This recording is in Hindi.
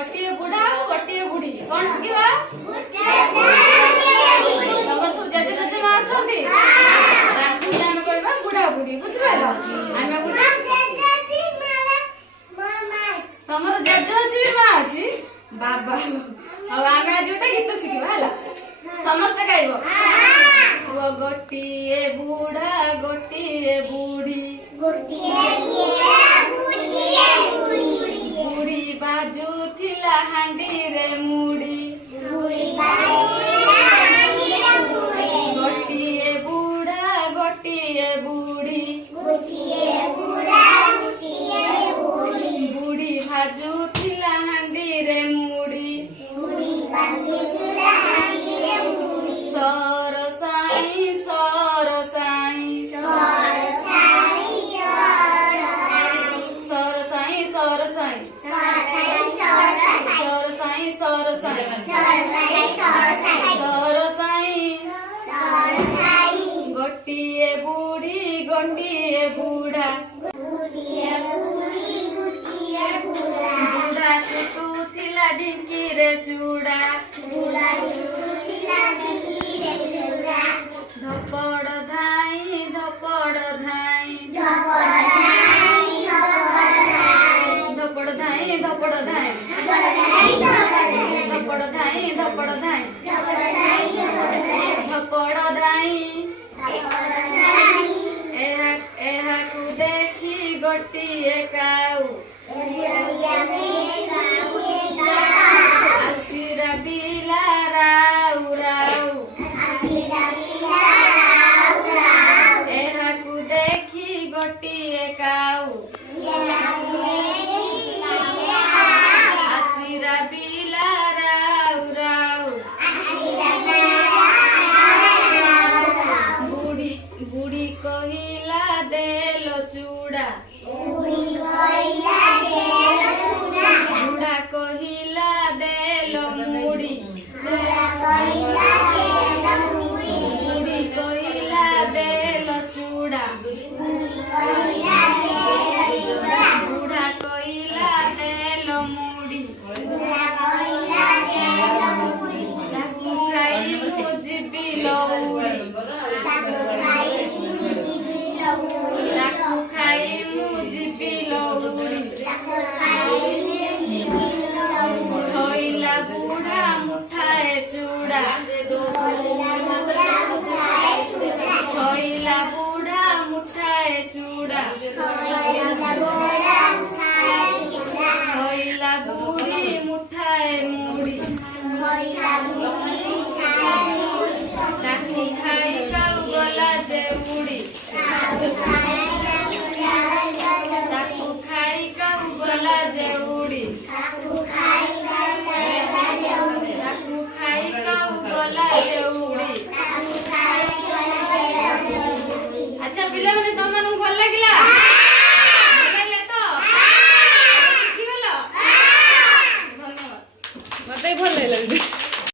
गोटे बुढ़ा गोटे बुढ़ी कौन शिखा तुम सब जेजे जेजे माँ अच्छा कहवा बुढ़ा बुढ़ी बुझिपार आम तुम जेजे अच्छी भी माँ अच्छी बाबा आम आज गोटे गीत शिखा है समस्ते गाइब गोटे बुढ़ा गोटे बुढ़ी बुढ़ी बाजुथिला हांडी रे मुड़ी गोटे बुढ़ा गोटे बुढ़ी बुढ़ी बाजुथिला हांडी रे मुड़ी सरसाई सरसाई सरसाई सरसाई सरसाई सरसाई गोटिए बुढ़ी गोटिए बुढ़ा बुढ़ा कुटुथिला ढिंकी रे चूड़ा धपड़ धाई धपड़ धाई धपड़ धाई धपड़ धाई धपड़ धाई धपड़ धाई धपड़ धाई एहाकु देखी गोटिए काऊ आसिरा बिला राउ राउ एहाकु देखी गोटिए काऊ आसिरा बिला राउ राउ बुढ़ी बुढ़ी कहिला देलो चूड़ा बुढ़ा कहिला देलो मुड़ी बुढ़ी कहिला देलो चूड़ा बुढ़ा कहिला देलो मुड़ी ताकू खाई मुझी लौड़ी ताकू खाई मुझी लौड़ी थइला बुढ़ा मुठाए चूड़ा थइला बुढ़ा मुठाए चूड़ा